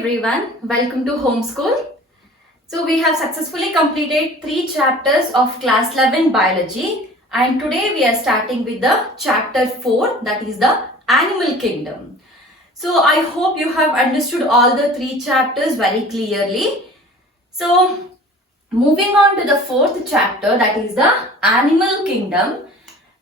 everyone, welcome to Homeschool. So we have successfully completed 3 chapters of class 11 biology and today we are starting with the chapter 4, that is the animal kingdom. So I hope you have understood all the 3 chapters very clearly. So moving on to the 4th chapter, that is the animal kingdom.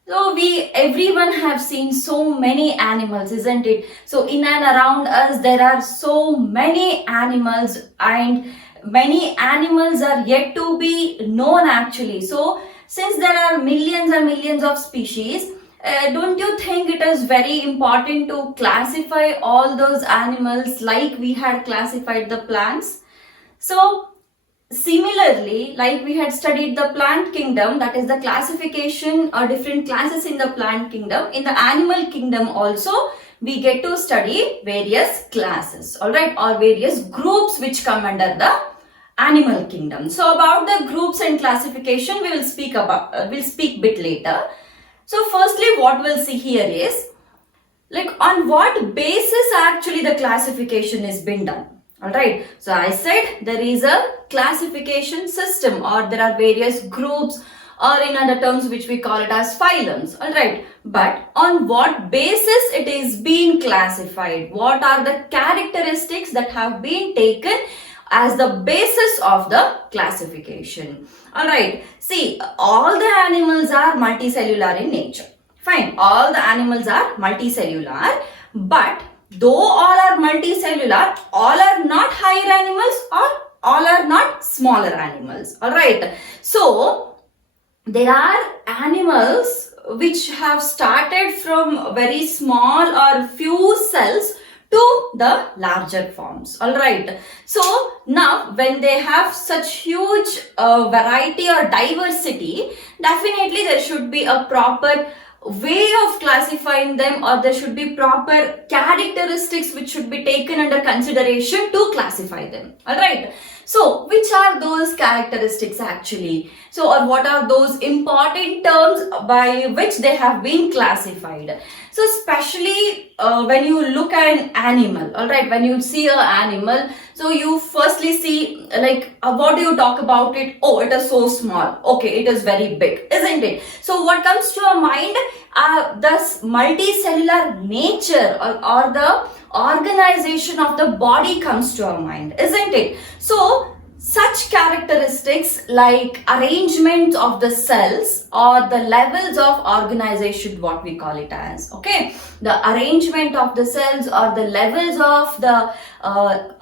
So everyone have seen so many animals, isn't it? So in and around us there are so many animals and many animals are yet to be known actually. So since there are millions and millions of species, don't you think it is very important to classify all those animals like we had classified the plants? So similarly, like we had studied the plant kingdom, that is the classification or different classes in the plant kingdom, in the animal kingdom also we get to study various classes, alright, or various groups which come under the animal kingdom. So about the groups and classification we will speak bit later. So firstly what we'll see here is like on what basis actually the classification is being done. Alright, so I said there is a classification system or there are various groups or in other terms which we call it as phylums. Alright, but on what basis it is being classified? What are the characteristics that have been taken as the basis of the classification? Alright, see, all the animals are multicellular in nature. Fine, all the animals are multicellular, but though all are multicellular, all are not higher animals or all are not smaller animals. Alright. So, there are animals which have started from very small or few cells to the larger forms. Alright. So, now when they have such huge variety or diversity, definitely there should be a proper way of classifying them, or there should be proper characteristics which should be taken under consideration to classify them. Alright. So, which are those characteristics actually? So, or what are those important terms by which they have been classified? So, especially when you look at an animal, alright, when you see an animal, so you firstly see like what do you talk about it? Oh, it is so small. Okay, it is very big, isn't it? So, what comes to your mind? Thus multicellular nature or the organization of the body comes to our mind, isn't it? So, such characteristics like arrangement of the cells or the levels of organization, what we call it as, okay, the arrangement of the cells or the levels of the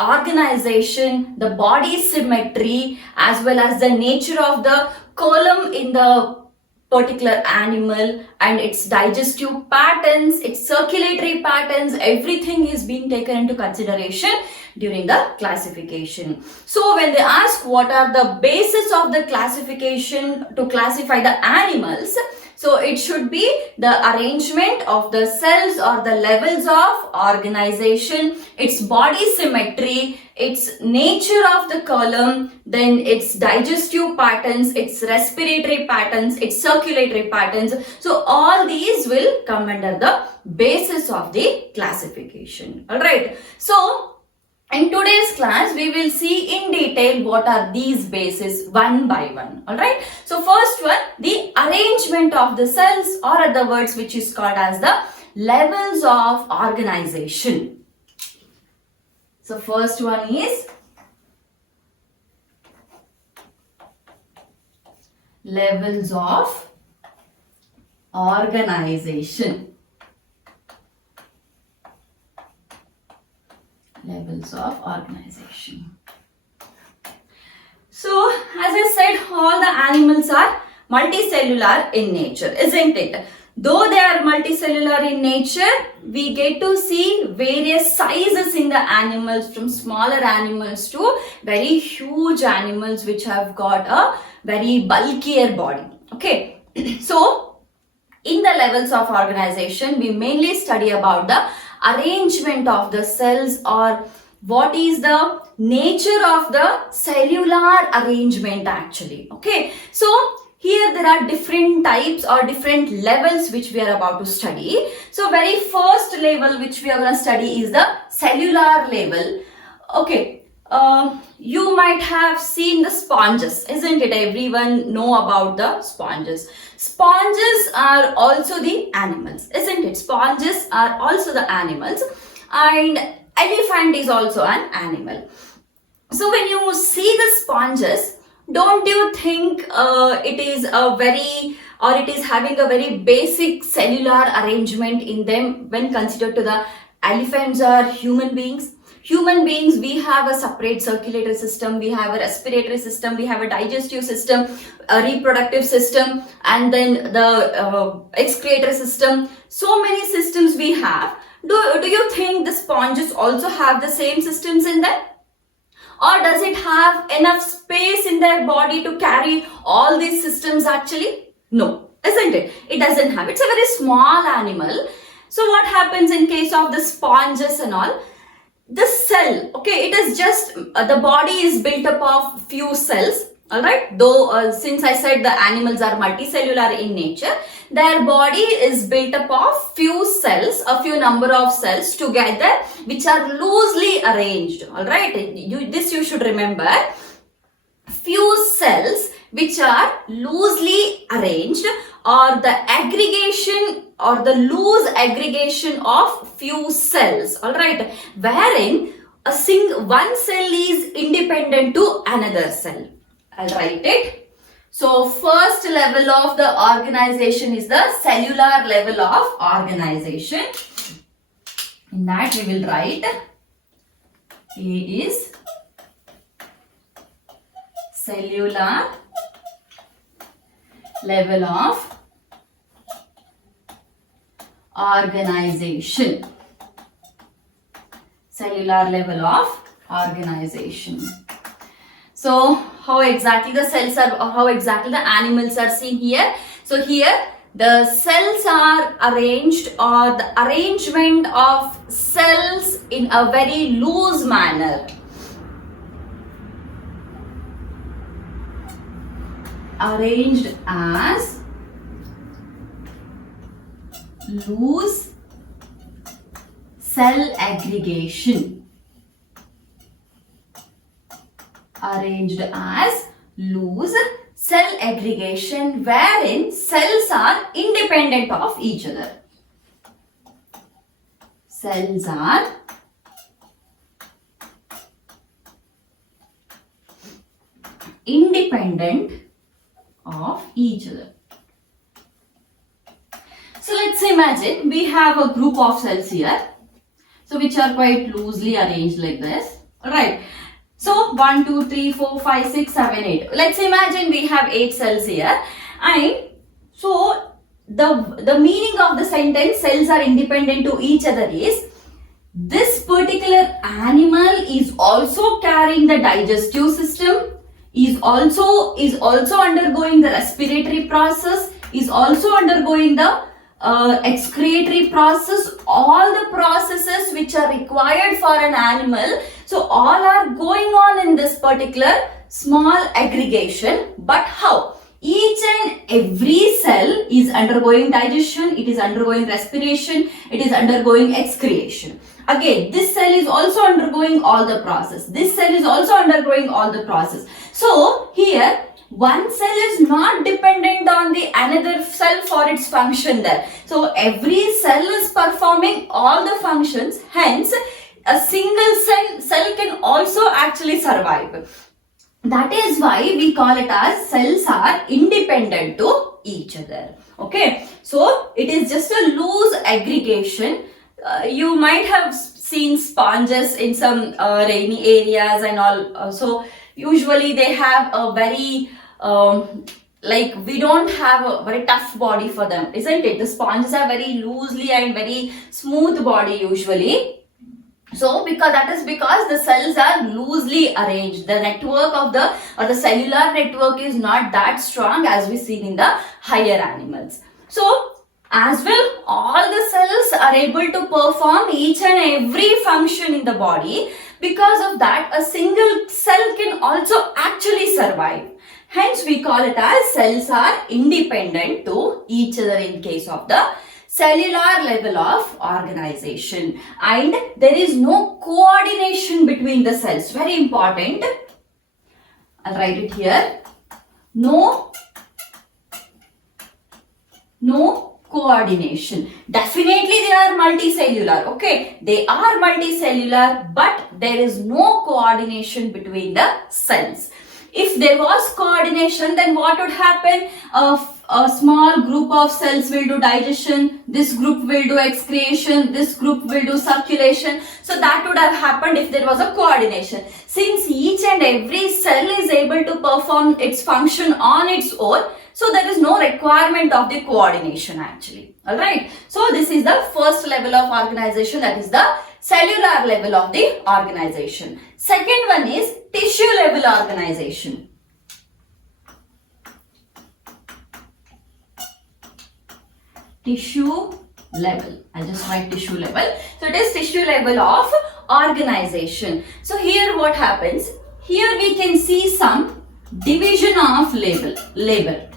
organization, the body symmetry, as well as the nature of the coleom in the particular animal and its digestive patterns, its circulatory patterns, everything is being taken into consideration during the classification. So when they ask what are the basis of the classification to classify the animals, so it should be the arrangement of the cells or the levels of organization, its body symmetry, its nature of the coleom, then its digestive patterns, its respiratory patterns, its circulatory patterns. So all these will come under the basis of the classification. Alright. So in today's class, we will see in detail what are these bases one by one. Alright. So first one, the arrangement of the cells, or other words which is called as the levels of organization. So first one is levels of organization. Levels of organization. So, as I said, all the animals are multicellular in nature, isn't it? Though they are multicellular in nature, we get to see various sizes in the animals, from smaller animals to very huge animals which have got a very bulkier body. Okay, so in the levels of organization, we mainly study about the arrangement of the cells, or what is the nature of the cellular arrangement actually. Okay, so here there are different types or different levels which we are about to study. So very first level which we are going to study is the cellular level. Okay, you might have seen the sponges, isn't it? Everyone know about the sponges. Sponges are also the animals, isn't it? Sponges are also the animals, and elephant is also an animal. So when you see the sponges, don't you think it is a very, or it is having a very basic cellular arrangement in them when considered to the elephants or human beings? Human beings, we have a separate circulatory system, we have a respiratory system, we have a digestive system, a reproductive system, and then the excretory system. So many systems we have. Do you think the sponges also have the same systems in them? Or does it have enough space in their body to carry all these systems actually? No, isn't it? It doesn't have. It's a very small animal. So what happens in case of the sponges and all? The cell, okay, it is just, the body is built up of few cells, alright, though since I said the animals are multicellular in nature, their body is built up of few cells, a few number of cells together which are loosely arranged, alright, this you should remember, few cells which are loosely arranged, or the aggregation or the loose aggregation of few cells, alright, wherein one cell is independent to another cell. I'll write it. So first level of the organization is the cellular level of organization. In that we will write A is cellular level of organization. Cellular level of organization. So how exactly the cells are, or how exactly the animals are seen here? So here the cells are arranged, or the arrangement of cells in a very loose manner. Arranged as loose cell aggregation. Arranged as loose cell aggregation, wherein cells are independent of each other. Cells are independent of each other. So let's imagine we have a group of cells here, so which are quite loosely arranged like this, alright. So 1, 2, 3, 4, 5, 6, 7, 8. Let's imagine we have 8 cells here, and so the meaning of the sentence cells are independent to each other is this particular animal is also carrying the digestive system, is also undergoing the respiratory process, is also undergoing the excretory process, all the processes which are required for an animal. So all are going on in this particular small aggregation. But how? Each and every cell is undergoing digestion, it is undergoing respiration, it is undergoing excretion. Again, this cell is also undergoing all the process. This cell is also undergoing all the process. So here, one cell is not dependent on the another cell for its function there. So every cell is performing all the functions. Hence, a single cell can also actually survive. That is why we call it as cells are independent to each other. Okay. So it is just a loose aggregation. You might have seen sponges in some rainy areas and all. So usually they have a very like we don't have a very tough body for them, isn't it? The sponges are very loosely and very smooth body usually. So because the cells are loosely arranged. The network of the cellular network is not that strong as we see in the higher animals. So as well, all the cells are able to perform each and every function in the body. Because of that, a single cell can also actually survive. Hence, we call it as cells are independent to each other in case of the cellular level of organization, and there is no coordination between the cells. Very important. I'll write it here. No coordination. Definitely they are multicellular. Okay, they are multicellular, but there is no coordination between the cells. If there was coordination, then what would happen? A small group of cells will do digestion, this group will do excretion, this group will do circulation. So that would have happened if there was a coordination. Since each and every cell is able to perform its function on its own, so there is no requirement of the coordination actually. Alright. So this is the first level of organization, that is the cellular level of the organization. Second one is tissue level organization. Tissue level. I'll just write tissue level. So it is tissue level of organization. So here what happens? Here we can see some division of labor.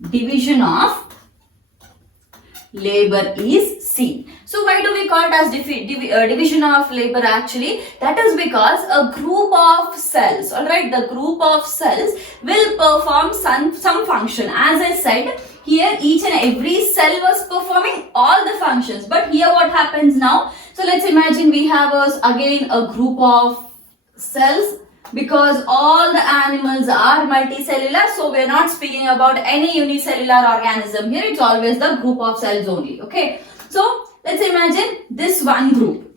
Division of labor is seen. So why do we call it as division of labor actually? That is because a group of cells, alright, the group of cells will perform some function. As I said, here each and every cell was performing all the functions. But here what happens now? So let's imagine we have again a group of cells. Because all the animals are multicellular, so we are not speaking about any unicellular organism here. It's always the group of cells only. Okay. So let's imagine this one group.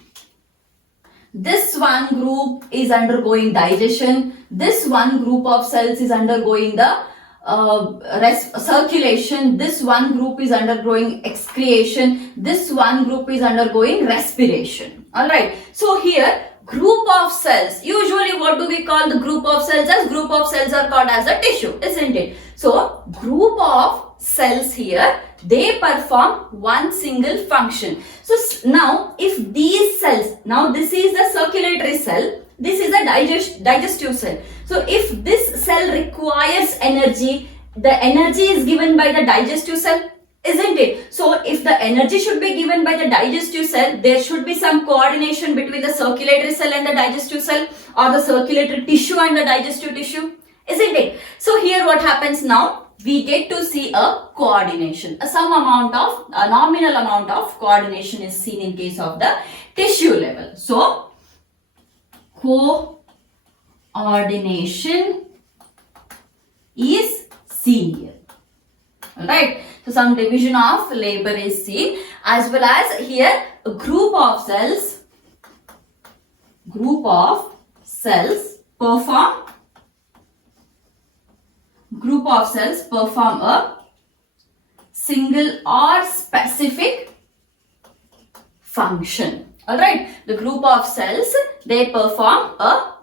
This one group is undergoing digestion. This one group of cells is undergoing the circulation. This one group is undergoing excretion. This one group is undergoing respiration. Alright. So here, group of cells. Usually what do we call the group of cells as? Group of cells are called as a tissue, isn't it? So group of cells here, they perform one single function. So now if these cells, now this is the circulatory cell, this is a digestive cell. So if this cell requires energy, the energy is given by the digestive cell, isn't it? So if the energy should be given by the digestive cell, there should be some coordination between the circulatory cell and the digestive cell, or the circulatory tissue and the digestive tissue, isn't it? So here what happens now? We get to see a coordination. A nominal amount of coordination is seen in case of the tissue level. So coordination is seen here. Alright. So some division of labor is seen, as well as here a group of cells perform a single or specific function. Alright, the group of cells, they perform a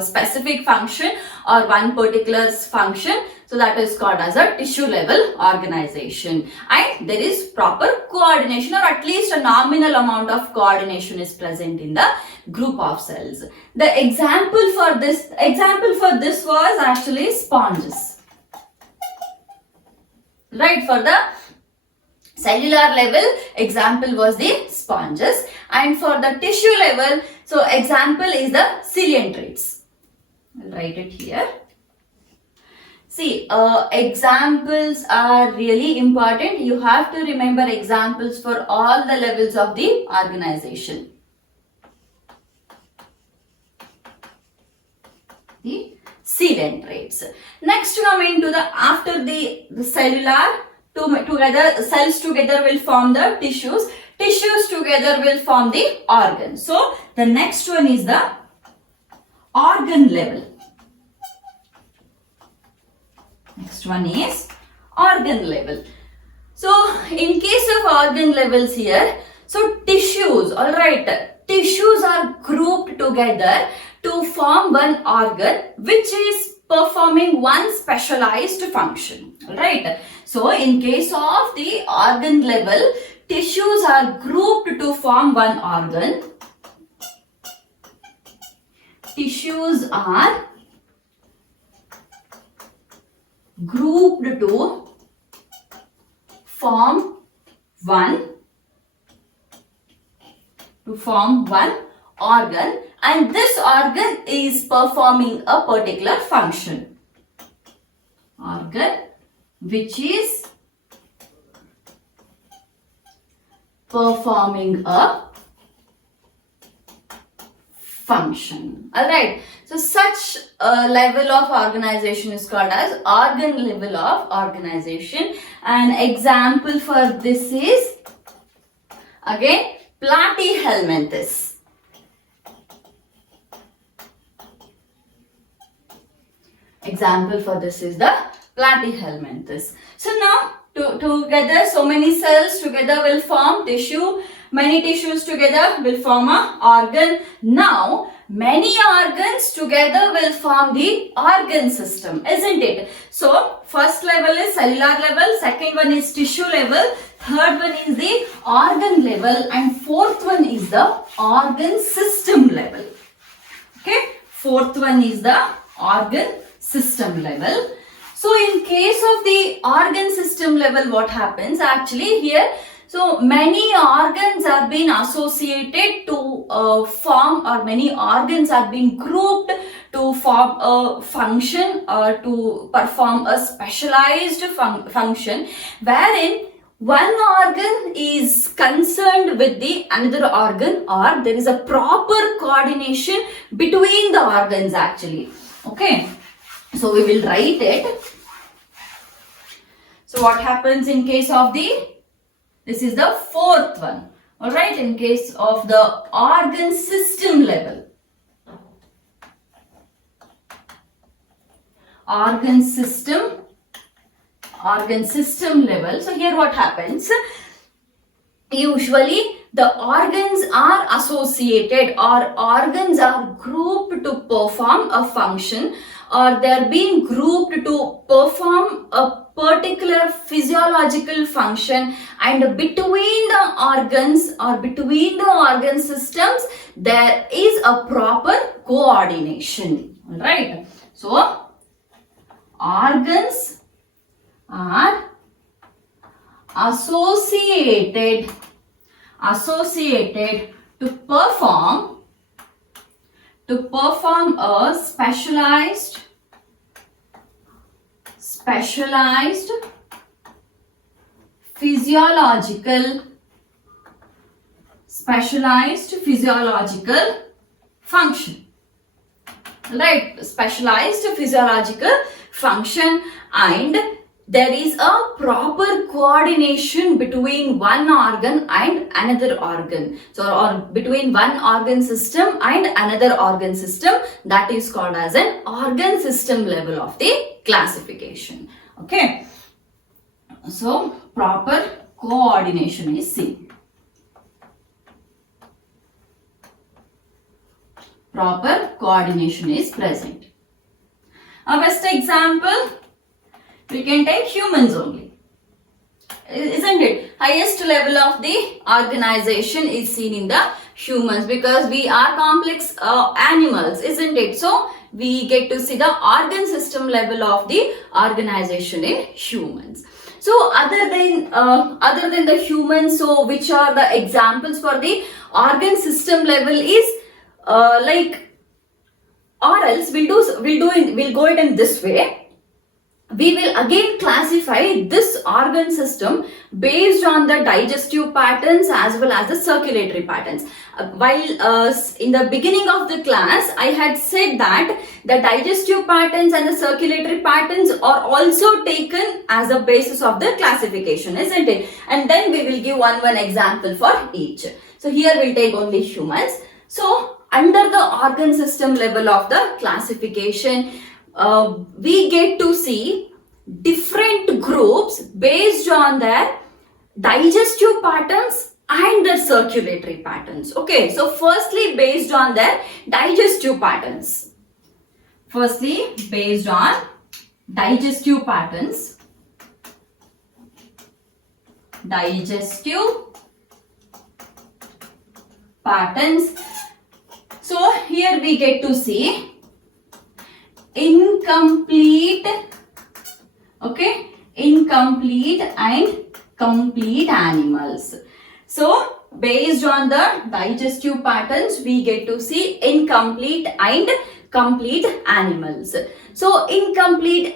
specific function or one particular function. So that is called as a tissue level organization, and there is proper coordination, or at least a nominal amount of coordination is present in the group of cells. The example for this was actually sponges. Right, for the cellular level, example was the sponges, and for the tissue level, so example is the ciliatrates. I'll write it here. See, examples are really important. You have to remember examples for all the levels of the organization. The ciliatrates. Next, coming to after the cellular, cells together will form the tissues. Tissues together will form the organs. So the next one is the organ level. Next one is organ level. So in case of organ levels here, so tissues, alright, tissues are grouped together to form one organ which is performing one specialized function. Alright. So in case of the organ level, tissues are grouped to form one organ. Tissues are grouped to form one organ, and this organ is performing a particular function. Organ which is performing a function. Alright, so such a level of organization is called as organ level of organization. An example for this is again platyhelminthes. Example for this is the platyhelminthes. So now together, so many cells together will form tissue. Many tissues together will form an organ. Now, many organs together will form the organ system, isn't it? So, first level is cellular level, second one is tissue level, third one is the organ level, and fourth one is the organ system level. Okay, fourth one is the organ system level. So, in case of the organ system level, what happens actually here? So, many organs are being associated to form, or many organs are being grouped to form a function or to perform a specialized function, wherein one organ is concerned with the another organ, or there is a proper coordination between the organs actually. Okay, so we will write it. So what happens in case of this is the fourth one. Alright, in case of the organ system level. Organ system level. So here what happens? Usually the organs are associated, or organs are grouped to perform a function, or they are being grouped to perform a particular physiological function, and between the organs or between the organ systems there is a proper coordination. Alright, so organs are associated to perform a specialized physiological function. Right, specialized physiological function, and there is a proper coordination between one organ and another organ. So, or between one organ system and another organ system, that is called as an organ system level of the classification. Okay. So, proper coordination is seen. Proper coordination is present. A best example, we can take humans only, isn't it? Highest level of the organization is seen in the humans, because we are complex animals, isn't it? So we get to see the organ system level of the organization in humans. So other than the humans, so which are the examples for the organ system level is or else we'll go it in this way. We will again classify this organ system based on the digestive patterns as well as the circulatory patterns. While in the beginning of the class, I had said that the digestive patterns and the circulatory patterns are also taken as a basis of the classification, isn't it? And then we will give one example for each. So here we'll take only humans. So under the organ system level of the classification, we get to see different groups based on their digestive patterns and their circulatory patterns. Okay, so firstly based on their digestive patterns. So here we get to see incomplete and complete animals. So based on the digestive patterns, we get to see incomplete and complete animals. So incomplete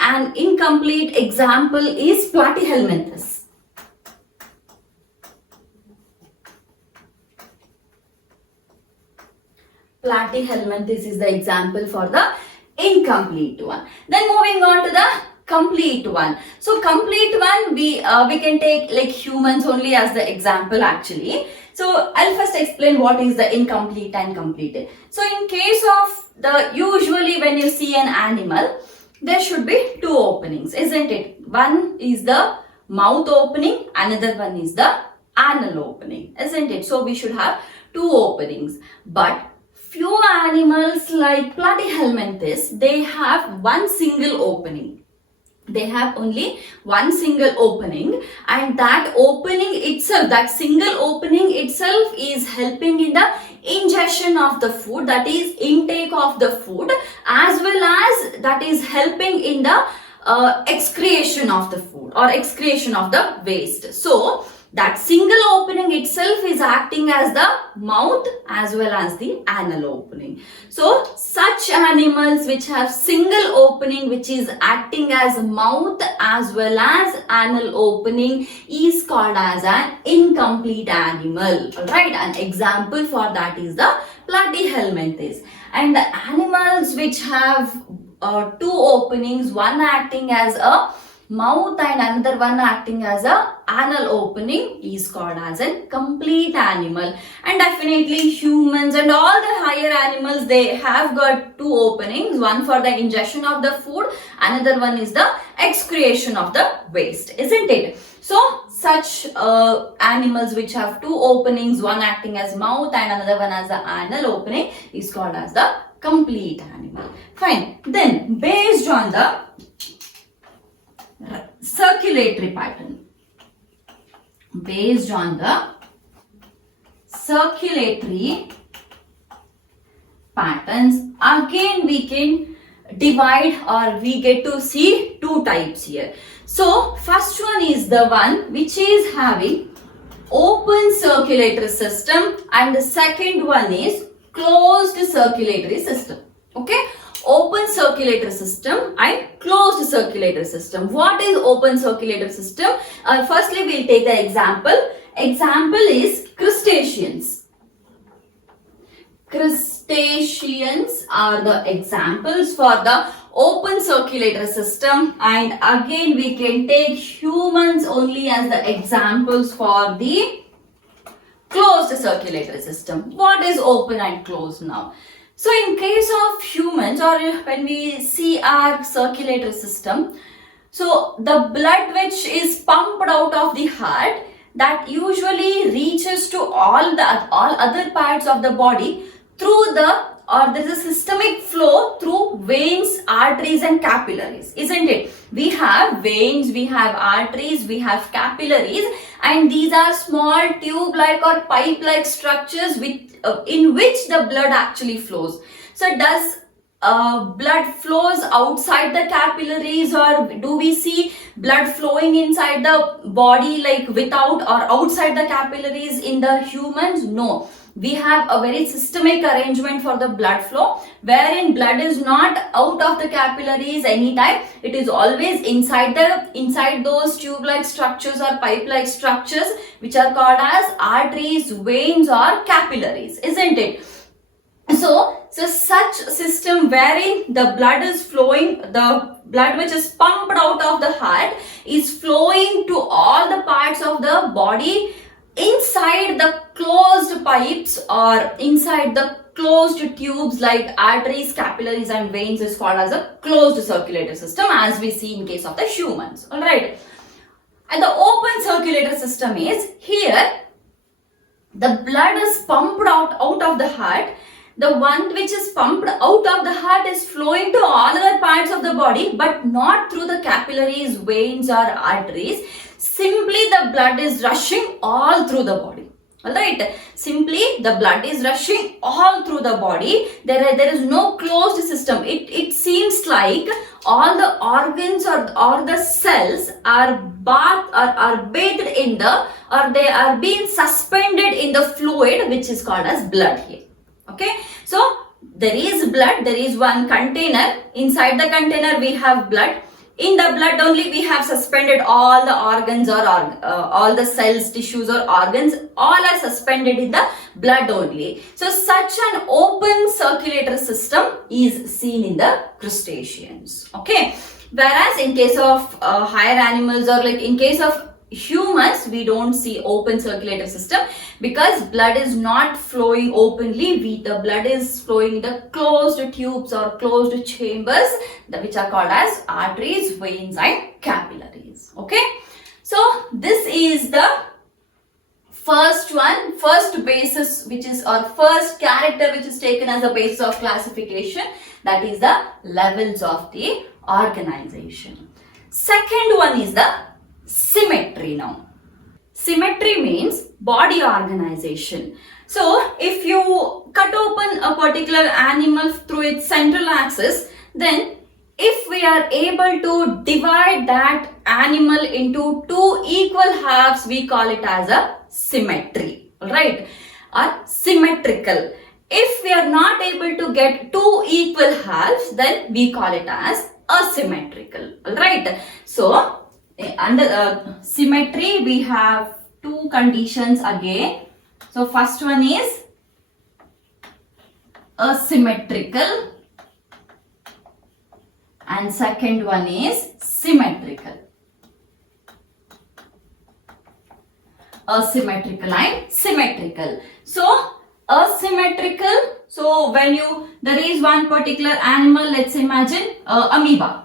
example is Platyhelminthes. Platyhelminthes is the example for the incomplete one. Then moving on to the complete one. So complete one, we can take like humans only as the example actually. So I'll first explain what is the incomplete and complete. So in case of the, usually when you see an animal, there should be two openings, isn't it? One is the mouth opening, another one is the anal opening, isn't it? So we should have two openings. But few animals like Platyhelminthes, they have one single opening. They have only one single opening, and that opening itself, that single opening itself is helping in the ingestion of the food, that is intake of the food, as well as that is helping in the excretion of the food or excretion of the waste. So that single opening itself is acting as the mouth as well as the anal opening. So such animals which have single opening which is acting as mouth as well as anal opening is called as an incomplete animal. Alright, an example for that is the Platyhelminthes. And the animals which have two openings, one acting as a mouth and another one acting as a anal opening, is called as a complete animal. And definitely humans and all the higher animals, they have got two openings, one for the ingestion of the food, another one is the excretion of the waste, isn't it? So such animals which have two openings, one acting as mouth and another one as the anal opening, is called as the complete animal. Fine. Then based on the circulatory pattern, based on the circulatory patterns, again we can divide or we get to see two types here. So first one is the one which is having open circulatory system, and the second one is closed circulatory system. Okay, open circulatory system and closed circulatory system. What is open circulatory system? Firstly, we'll take the example. Example is crustaceans. Crustaceans are the examples for the open circulatory system, and again we can take humans only as the examples for the closed circulatory system. What is open and closed now? So in case of humans, or when we see our circulatory system, so the blood which is pumped out of the heart, that usually reaches to all other parts of the body through there is a systemic flow through veins, arteries and capillaries, isn't it? We have veins, we have arteries, we have capillaries, and these are small tube-like or pipe-like structures in which the blood actually flows. So does blood flows outside the capillaries, or do we see blood flowing inside the body like without or outside the capillaries in the humans? No. We have a very systemic arrangement for the blood flow, wherein blood is not out of the capillaries anytime. It is always inside those tube-like structures or pipe-like structures, which are called as arteries, veins or capillaries, isn't it? So such system wherein the blood is flowing, the blood which is pumped out of the heart is flowing to all the parts of the body inside the closed pipes or inside the closed tubes like arteries, capillaries and veins, is called as a closed circulatory system, as we see in case of the humans. Alright. And the open circulatory system is here the blood is pumped out of the heart. The one which is pumped out of the heart is flowing to all other parts of the body, but not through the capillaries, veins or arteries. Simply the blood is rushing all through the body. Alright, simply the blood is rushing all through the body. There is no closed system. It seems like all the organs or the cells are bathed in the, or they are being suspended in the fluid which is called as blood here. Okay, so there is blood, there is one container. Inside the container we have blood. In the blood only we have suspended all the organs or all the cells, tissues or organs, all are suspended in the blood only. So such an open circulatory system is seen in the crustaceans. Okay, whereas in case of higher animals, or like in case of humans, we don't see open circulatory system because blood is not flowing openly. The blood is flowing in the closed tubes or closed chambers, which are called as arteries, veins and capillaries. Okay, so this is the first basis, which is our first character which is taken as a basis of classification, that is the levels of the organization. Second one is the symmetry. Now symmetry means body organization. So if you cut open a particular animal through its central axis, then if we are able to divide that animal into two equal halves, we call it as a symmetry, right, or symmetrical. If we are not able to get two equal halves, then we call it as asymmetrical, right? So under symmetry we have two conditions again. So first one is asymmetrical and second one is symmetrical. Asymmetrical and symmetrical. So asymmetrical, so when there is one particular animal, let's imagine amoeba.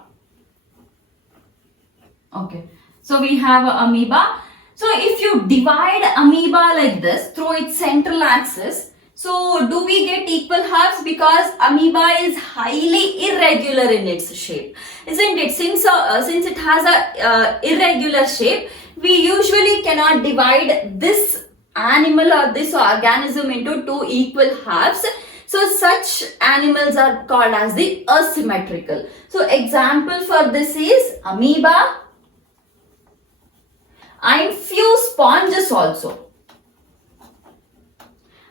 Okay, so we have amoeba. So if you divide amoeba like this through its central axis, so do we get equal halves? Because amoeba is highly irregular in its shape, isn't it? Since it has a irregular shape, we usually cannot divide this animal or this organism into two equal halves. So such animals are called as the asymmetrical. So example for this is amoeba and few sponges also.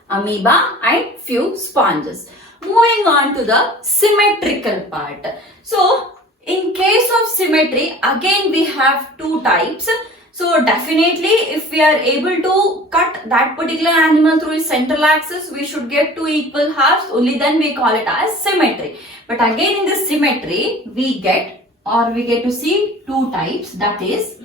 Amoeba and few sponges. Moving on to the symmetrical part. So in case of symmetry, again we have two types. So definitely if we are able to cut that particular animal through its central axis, we should get two equal halves, only then we call it as symmetry. But again in this symmetry, we get to see two types, that is,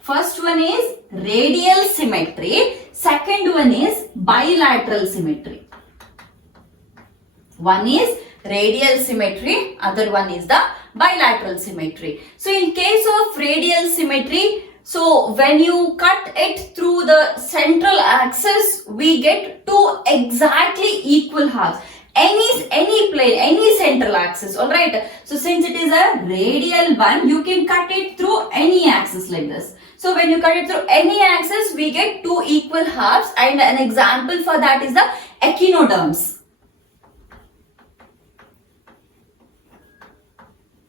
first one is radial symmetry, second one is bilateral symmetry. One is radial symmetry, other one is the bilateral symmetry. So in case of radial symmetry, so when you cut it through the central axis, we get two exactly equal halves. Any plane, any central axis, alright. So since it is a radial one, you can cut it through any axis like this. So when you cut it through any axis, we get two equal halves, and an example for that is the echinoderms.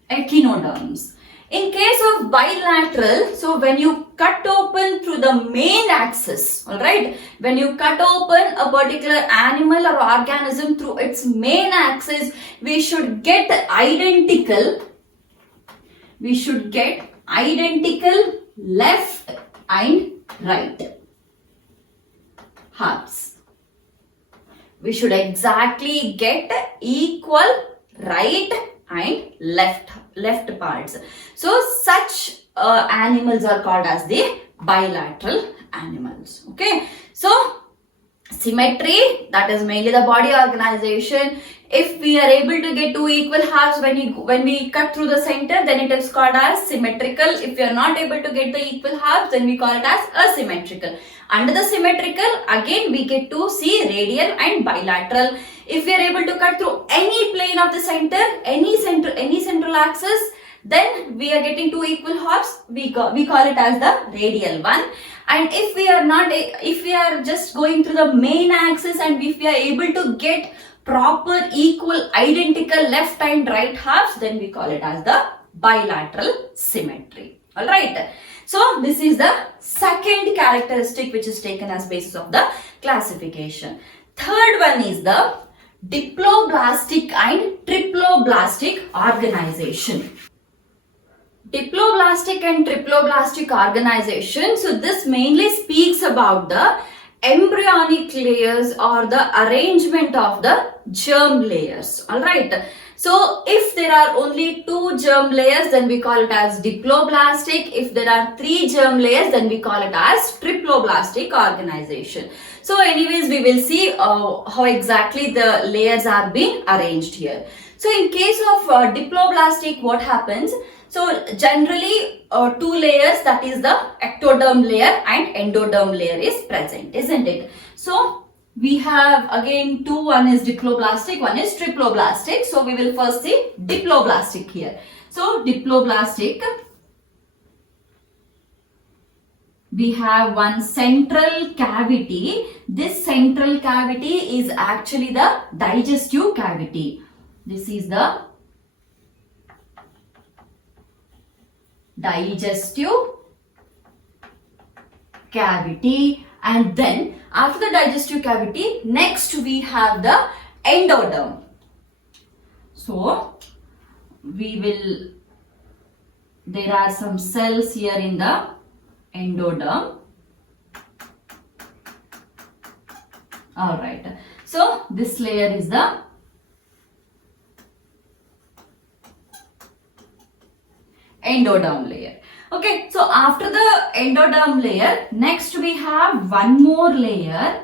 Echinoderms. In case of bilateral, so when you cut open through the main axis, alright, when you cut open a particular animal or organism through its main axis, we should get identical left and right halves. We should exactly get equal right and left parts. So such animals are called as the bilateral animals. Okay, so symmetry, that is mainly the body organization. If we are able to get two equal halves when we cut through the center, then it is called as symmetrical. If we are not able to get the equal halves, then we call it as asymmetrical. Under the symmetrical, again we get to see radial and bilateral. If we are able to cut through any plane of the center, any central axis, Then we are getting two equal halves, we call it as the radial one. And if we are just going through the main axis and if we are able to get proper equal identical left and right halves, then we call it as the bilateral symmetry. Alright. So this is the second characteristic which is taken as basis of the classification. Third one is the diploblastic and triploblastic organization. Diploblastic and triploblastic organization. So this mainly speaks about the embryonic layers or the arrangement of the germ layers. Alright. So if there are only two germ layers, then we call it as diploblastic. If there are three germ layers, then we call it as triploblastic organization. So anyways, we will see how exactly the layers are being arranged here. So in case of diploblastic, what happens? So generally two layers, that is the ectoderm layer and endoderm layer is present, isn't it? So we have again two, one is diploblastic, one is triploblastic. So we will first see diploblastic here. So diploblastic, we have one central cavity. This central cavity is actually the digestive cavity. This is the digestive cavity, and then after the digestive cavity, next we have the endoderm. So there are some cells here in the endoderm. Alright, so this layer is the endoderm layer. Okay, so after the endoderm layer, next we have one more layer.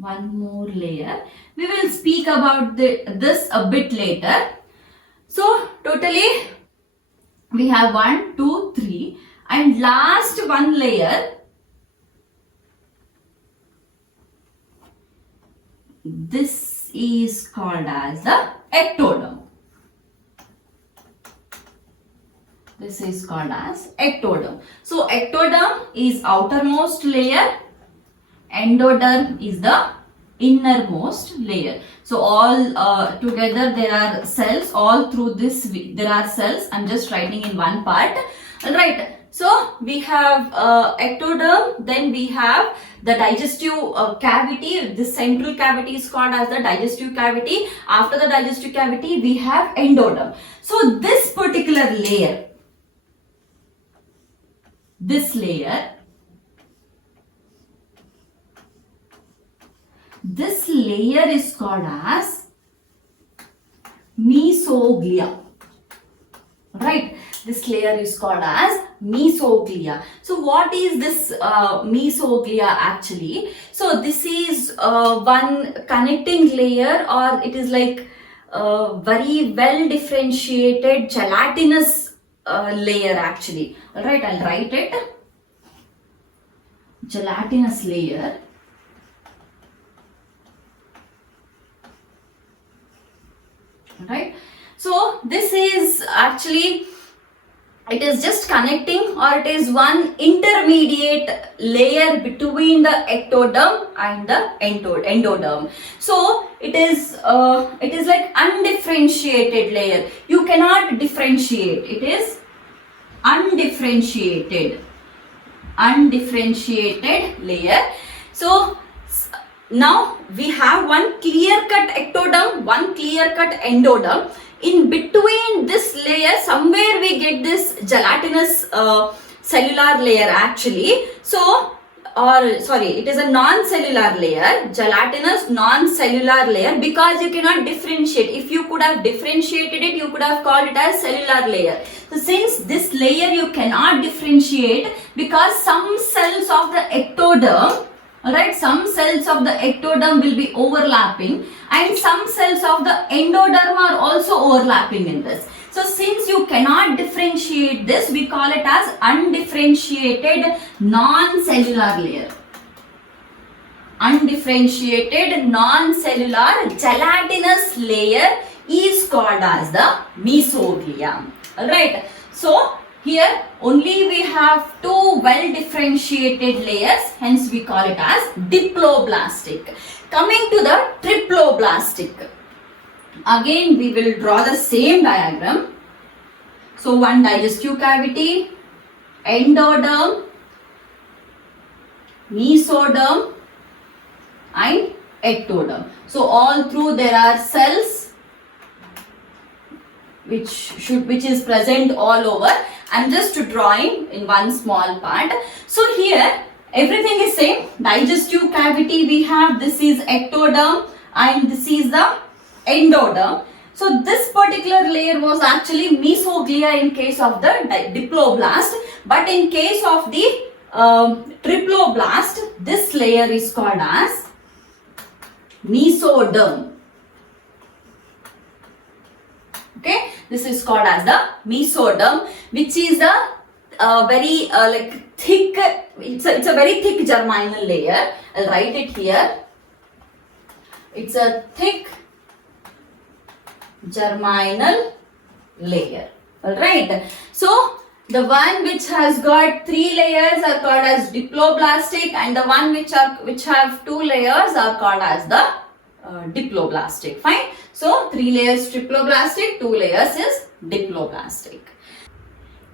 One more layer. We will speak about this a bit later. So totally we have 1, 2, 3, and last one layer. This is called as the ectoderm. This is called as ectoderm. So ectoderm is outermost layer, endoderm is the innermost layer. So all together there are cells, all through this there are cells. I'm just writing in one part. Alright. So we have ectoderm, then we have the digestive cavity. This central cavity is called as the digestive cavity. After the digestive cavity, we have endoderm. So this particular layer, this layer is called as Mesoglia. Right? This layer is called as Mesoglia. So what is this Mesoglia actually? So this is one connecting layer, or it is like very well differentiated gelatinous layer actually. Alright, I'll write it. Gelatinous layer. Alright. So this is actually, it is just connecting, or it is one intermediate layer between the ectoderm and the endoderm. So it is like undifferentiated layer. You cannot differentiate. It is undifferentiated layer. So now we have one clear-cut ectoderm, one clear-cut endoderm. In between this layer, somewhere we get this gelatinous cellular layer actually. So, it is a non-cellular layer, gelatinous non-cellular layer, because you cannot differentiate. If you could have differentiated it, you could have called it as cellular layer. So since this layer you cannot differentiate, because some cells of the ectoderm, alright, some cells of the ectoderm will be overlapping, and some cells of the endoderm are also overlapping in this. So since you cannot differentiate this, we call it as undifferentiated non-cellular layer. Undifferentiated non-cellular gelatinous layer is called as the Mesoglia. Alright. So here only we have two well differentiated layers, hence we call it as Diploblastic. Coming to the triploblastic. Again we will draw the same diagram. So one digestive cavity, endoderm, mesoderm and ectoderm. So all through there are cells which is present all over. I'm just drawing in one small part. So here everything is same. Digestive cavity we have, this is ectoderm and this is the endoderm. So this particular layer was actually Mesoglia in case of the diploblast, but in case of the triploblast, this layer is called as Mesoderm. Okay, this is called as the Mesoderm, which is a very thick. It's a very thick germinal layer. I'll write it here. It's a thick germinal layer. Alright. So the one which has got 3 layers are called as diploblastic, and the one which have 2 layers are called as the diploblastic. Fine. So 3 layers triploblastic, 2 layers is diploblastic.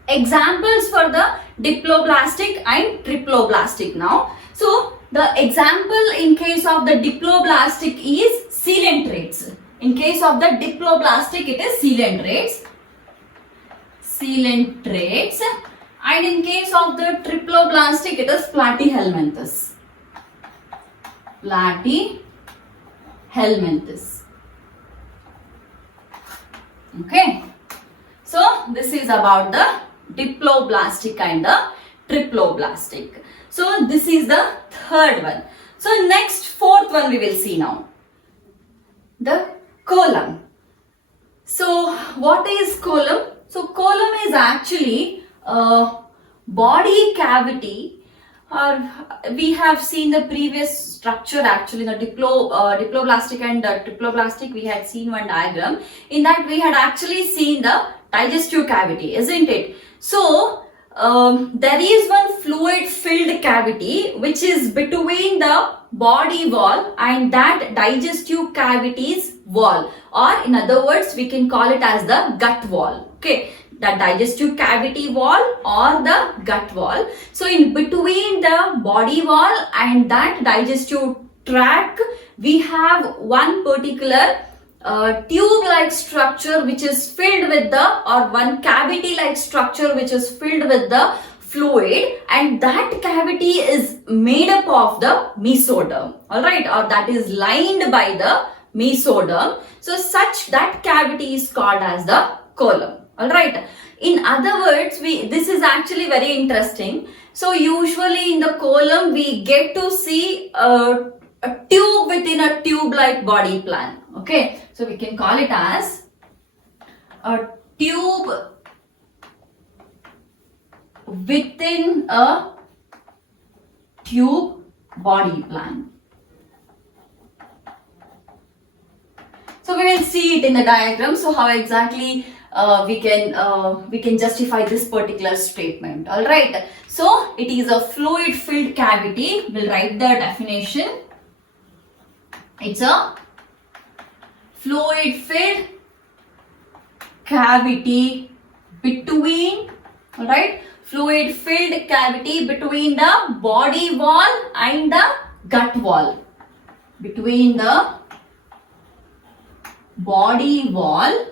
Examples for the diploblastic and triploblastic now. So the example in case of the diploblastic is coelentrates. In case of the diploblastic, it is coelentrates, and in case of the triploblastic, it is platyhelminthes. Okay. So this is about the diploblastic and the triploblastic. So this is the third one. So next, fourth one we will see now. The coleom. So what is coleom? So coleom is actually a body cavity, or we have seen the previous structure actually, the diploblastic and the triploblastic. We had seen one diagram. In that we had actually seen the digestive cavity, isn't it? So there is one fluid filled cavity which is between the body wall and that digestive cavity's wall, or in other words we can call it as the gut wall. Okay, the digestive cavity wall or the gut wall. So in between the body wall and that digestive tract we have one particular tube-like structure which is filled with the, or one cavity-like structure which is filled with the fluid, and that cavity is made up of the mesoderm. Alright, or that is lined by the mesoderm. So such that cavity is called as the coleom. Alright. In other words, this is actually very interesting. So usually in the coleom we get to see a tube within a tube-like body plan. Okay, so we can call it as a tube within a tube body plan. So we will see it in the diagram. So how exactly we can justify this particular statement. All right. So it is a fluid filled cavity. We'll write the definition. It's a fluid filled cavity between, all right, fluid filled cavity between the body wall and the gut wall. Between the body wall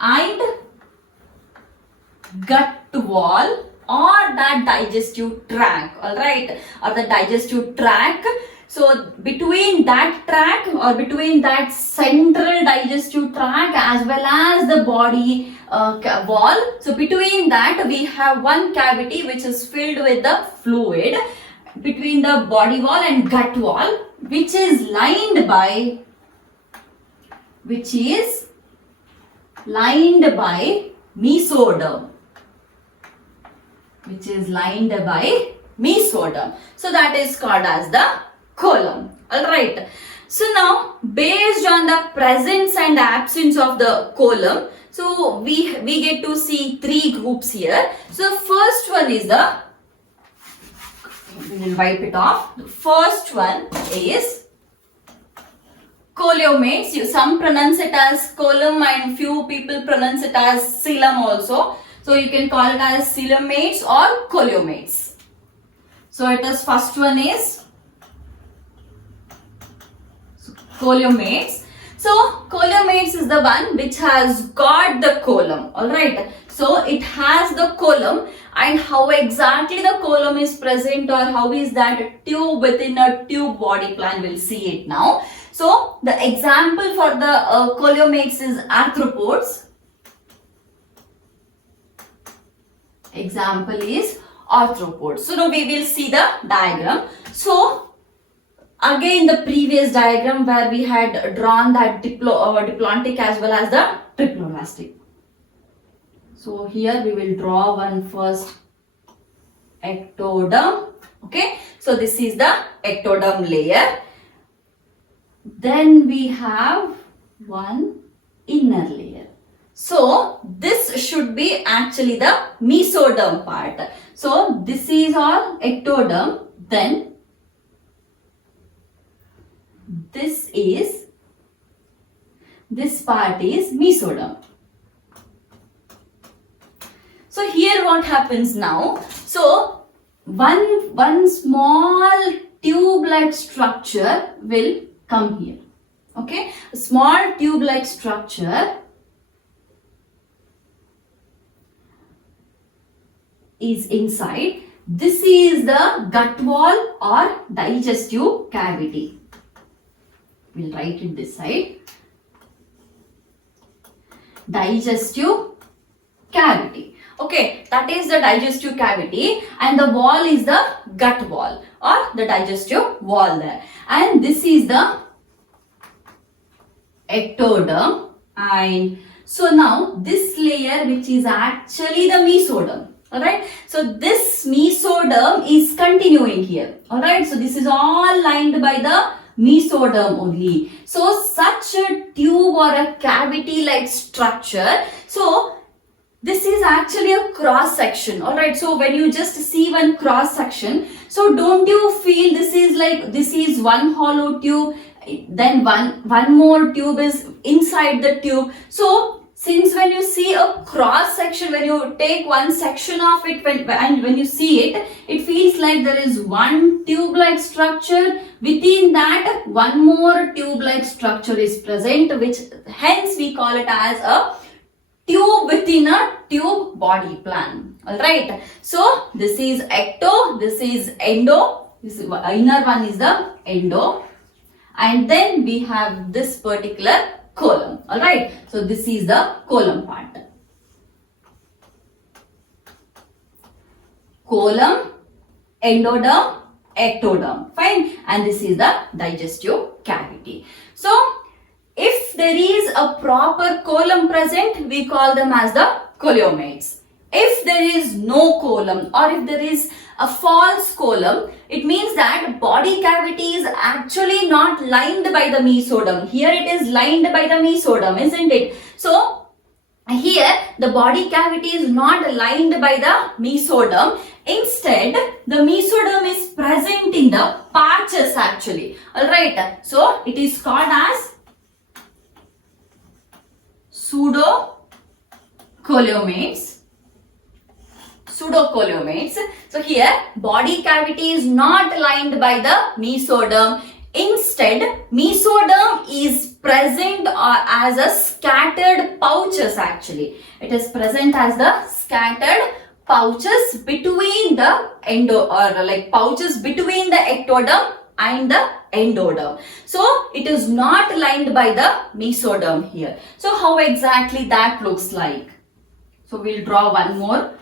and gut wall, or that digestive tract, all right, or the digestive tract. So between that tract, or between that central digestive tract as well as the body wall, so between that we have one cavity which is filled with the fluid between the body wall and gut wall, which is lined by mesoderm. So that is called as the coleom. Alright. So now, based on the presence and absence of the coleom, so we get to see three groups here. So the first one is we will wipe it off. The first one is Coleomates. Some pronounce it as Coleom and few people pronounce it as Coleom also. So you can call it as Coleomates or Coleomates. So it is first one is Coleomates. So Coleomates is the one which has got the coleom. Alright. So it has the coleom, and how exactly the coleom is present or how is that tube within a tube body plan, we'll see it now. So the example for the coleomates is arthropods. Example is arthropods. So now we will see the diagram. So again the previous diagram where we had drawn that diplontic as well as the triploblastic. So here we will draw one first ectoderm. Okay. So this is the ectoderm layer. Then we have one inner layer. So this should be actually the mesoderm part. So this is all ectoderm. Then this part is mesoderm. So here what happens now? So one small tube-like structure will come here. Okay, a small tube-like structure is inside. This is the gut wall or digestive cavity. We'll write it this side. Digestive cavity. Okay, that is the digestive cavity, and the wall is the gut wall or the digestive wall there. And this is the ectoderm, and so now this layer which is actually the mesoderm. Alright, so this mesoderm is continuing here. Alright, so this is all lined by the mesoderm only. So such a tube or a cavity like structure. So this is actually a cross section. Alright, so when you just see one cross section, so don't you feel this is like, this is one hollow tube, then one more tube is inside the tube. So since when you see a cross section, when you take one section of it and when you see it, it feels like there is one tube-like structure. Within that, one more tube-like structure is present, which hence we call it as a tube within a tube body plan. Alright. So this is ecto, this is endo, this is, inner one is the endo, and then we have this particular coleom. Alright, so this is the coleom part. Coleom, endoderm, ectoderm. Fine. And this is the digestive cavity. So if there is a proper coleom present, we call them as the coleomates. If there is no coleom or if there is a false coleom, it means that body cavity is actually not lined by the mesoderm. Here it is lined by the mesoderm, isn't it? So here the body cavity is not lined by the mesoderm. Instead, the mesoderm is present in the pouches actually. Alright, so it is called as pseudo-coleomates. Pseudo-coleomates. So here body cavity is not lined by the mesoderm. Instead, mesoderm is present as a scattered pouches actually. It is present as the scattered pouches between the pouches between the ectoderm and the endoderm. So it is not lined by the mesoderm here. So how exactly that looks like? So we'll draw one more.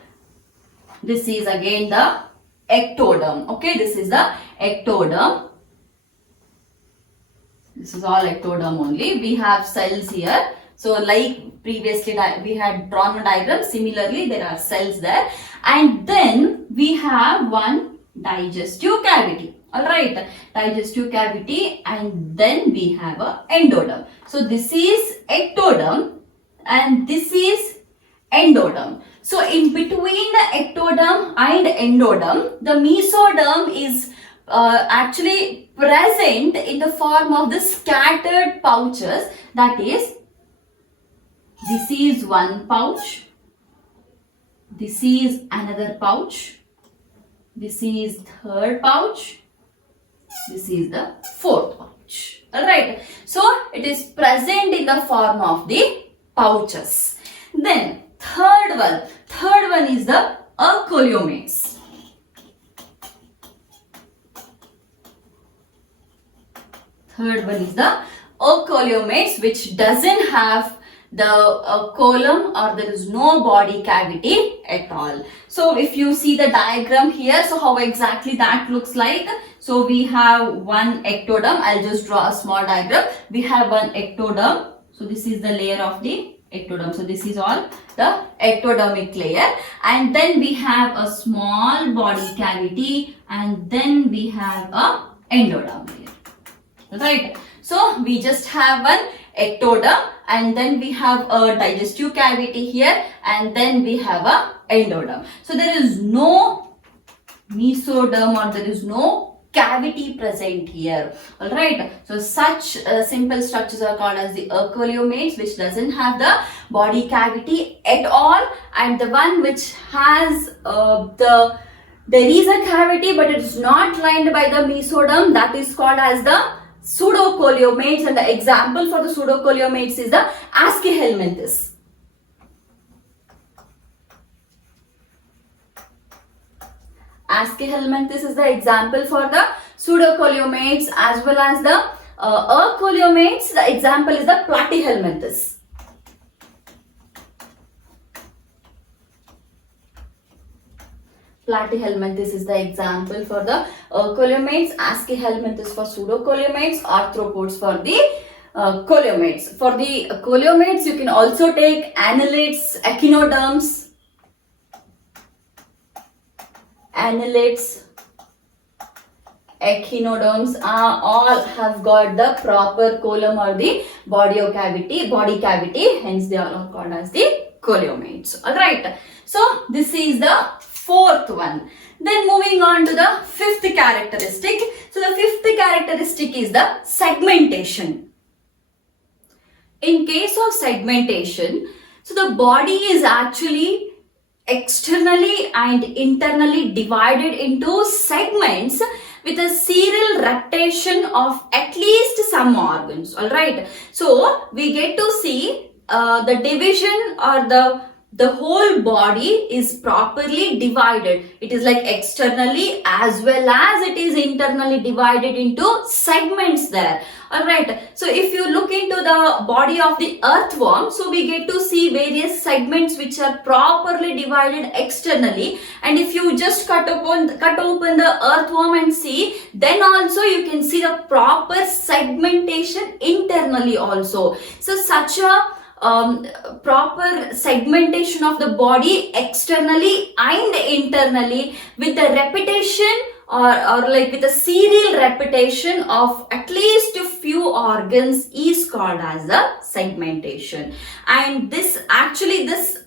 This is again the ectoderm. Okay, this is the ectoderm. This is all ectoderm only. We have cells here. So like previously we had drawn a diagram, similarly there are cells there. And then we have one digestive cavity. Alright, digestive cavity, and then we have a endoderm. So this is ectoderm and this is endoderm. So in between the ectoderm and endoderm, the mesoderm is actually present in the form of the scattered pouches. That is, this is one pouch, this is another pouch, this is third pouch, this is the fourth pouch. Alright, so it is present in the form of the pouches. Then third one is the Coleomates. Third one is the Coleomates, which doesn't have the column, or there is no body cavity at all. So if you see the diagram here, so how exactly that looks like. So we have one ectoderm. I'll just draw a small diagram. We have one ectoderm. So this is the layer of the ectoderm. So this is all the ectodermic layer, and then we have a small body cavity, and then we have a endoderm layer. Right, so we just have one ectoderm, and then we have a digestive cavity here, and then we have a endoderm. So there is no mesoderm, or there is no cavity present here. Alright, so such simple structures are called as the Coleomates, which doesn't have the body cavity at all, and the one which has there is a cavity but it is not lined by the mesoderm, that is called as the pseudocoleomates, and the example for the pseudocoleomates is the Aschelhelminthes. Aschelhelminthes is the example for the pseudocoleomates, as well as the Coleomates. The example is the Platyhelminthes. Platyhelminthes is the example for the Coleomates, Aschelhelminthes for pseudocoleomates, arthropods for the coleomates. For the coleomates, you can also take annelids, echinoderms. Annelids, echinoderms all have got the proper column or the body cavity, hence they are all called as the coleomates. Alright, so this is the fourth one. Then moving on to the fifth characteristic. So the fifth characteristic is the segmentation. In case of segmentation, so the body is actually externally and internally divided into segments with a serial reptation of at least some organs. Alright, so we get to see the division, or the whole body is properly divided. It is like externally as well as it is internally divided into segments there. Alright, so if you look into the body of the earthworm, so we get to see various segments which are properly divided externally, and if you just cut open the earthworm and see, then also you can see the proper segmentation internally also. So such a proper segmentation of the body externally and internally with the repetition or like with a serial repetition of at least a few organs is called as the segmentation. And this pattern, this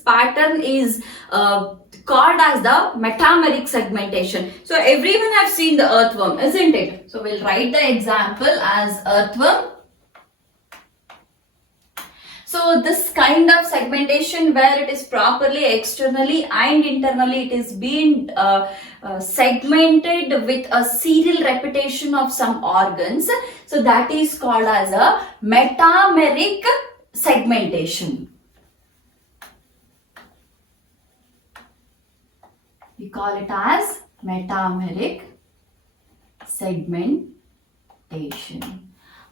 pattern is called as the Metameric Segmentation. So everyone have seen the earthworm, isn't it? So we'll write the example as earthworm. So this kind of segmentation where it is properly externally and internally it is being segmented with a serial repetition of some organs. So that is called as a Metameric Segmentation. We call it as Metameric Segmentation.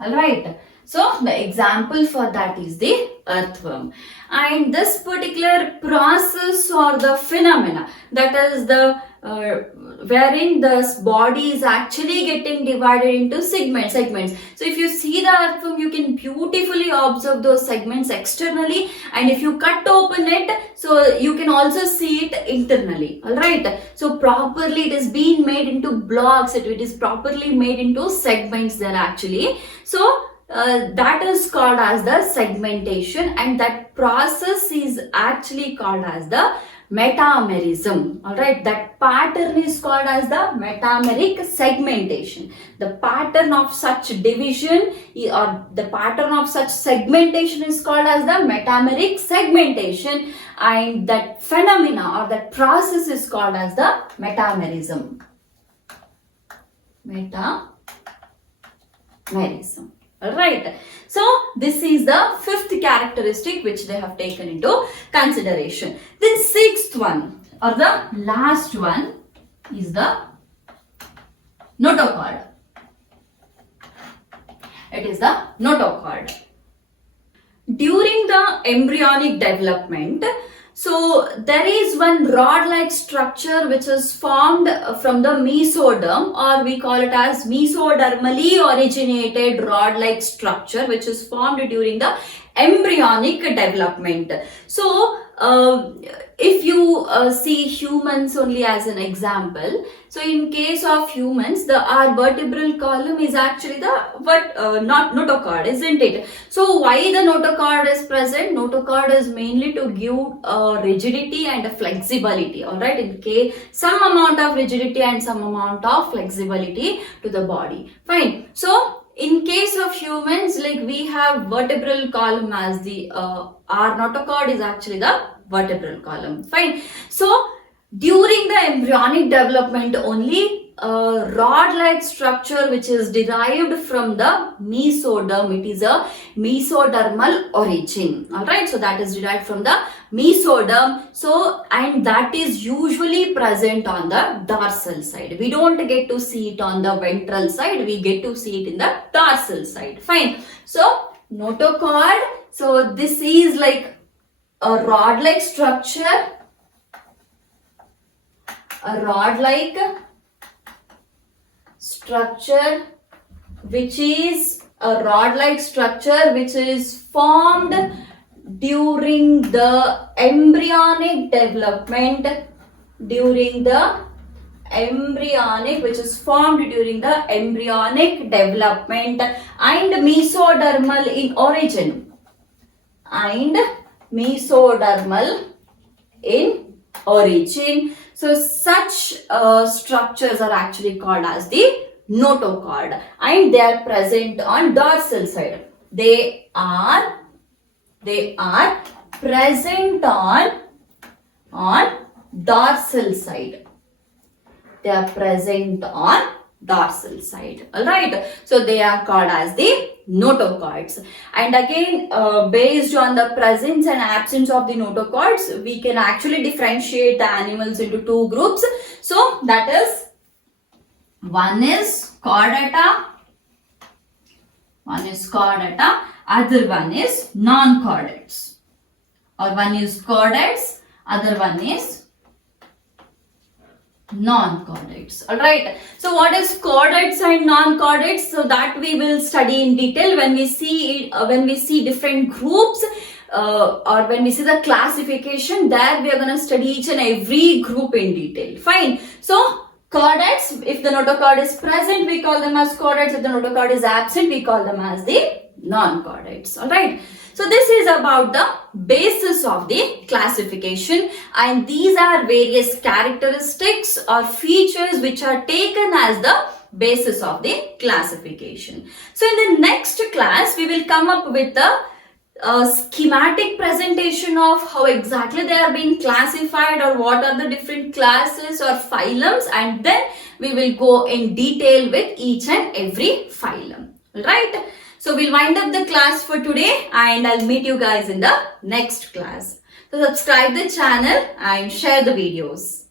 Alright. So the example for that is the earthworm. And this particular process or the phenomena, that is the wherein the body is actually getting divided into segments. So if you see the earthworm, you can beautifully observe those segments externally, and if you cut open it, so you can also see it internally. Alright, so properly it is being made into blocks, it is properly made into segments there actually. So that is called as the segmentation, and that process is actually called as the metamerism. Alright, that pattern is called as the metameric segmentation. The pattern of such division or the pattern of such segmentation is called as the metameric segmentation, and that phenomena or that process is called as the metamerism. Metamerism. Alright, so this is the fifth characteristic which they have taken into consideration. Then sixth one or the last one is the notochord. It is the notochord. During the embryonic development, so there is one rod-like structure which is formed from the mesoderm, or we call it as mesodermally originated rod-like structure which is formed during the embryonic development. So if you see humans only as an example, so in case of humans, our vertebral column is actually the not notochord, isn't it? So why the notochord is present? Notochord is mainly to give rigidity and a flexibility. Alright, in case some amount of rigidity and some amount of flexibility to the body. Fine. So in case of humans, like we have vertebral column as the our notochord is actually the vertebral column. Fine. So during the embryonic development only, a rod-like structure which is derived from the mesoderm, it is a mesodermal origin. Alright, so that is derived from the mesoderm. So, and that is usually present on the dorsal side. We don't get to see it on the ventral side, we get to see it in the dorsal side. Fine. So, notochord, so this is like a rod-like structure, which is formed during the embryonic development, and mesodermal in origin, So such structures are actually called as the notochord, and they are present on dorsal side. They are present on dorsal side. They are present on dorsal side. Alright, so they are called as the notochords. And again, based on the presence and absence of the notochords, we can actually differentiate the animals into two groups. So that is, one is chordata, other one is non-chordates, or one is chordates, other one is non-chordates. Alright, so what is chordates and non-chordates? So that we will study in detail when we see different groups, or when we see the classification. There we are going to study each and every group in detail. Fine. So chordates, if the notochord is present, we call them as chordates. If the notochord is absent, we call them as the non-chordates. Alright. So this is about the basis of the classification, and these are various characteristics or features which are taken as the basis of the classification. So in the next class, we will come up with the schematic presentation of how exactly they are being classified, or what are the different classes or phylums, and then we will go in detail with each and every phylum. Right? So we'll wind up the class for today, and I'll meet you guys in the next class. So subscribe the channel and share the videos.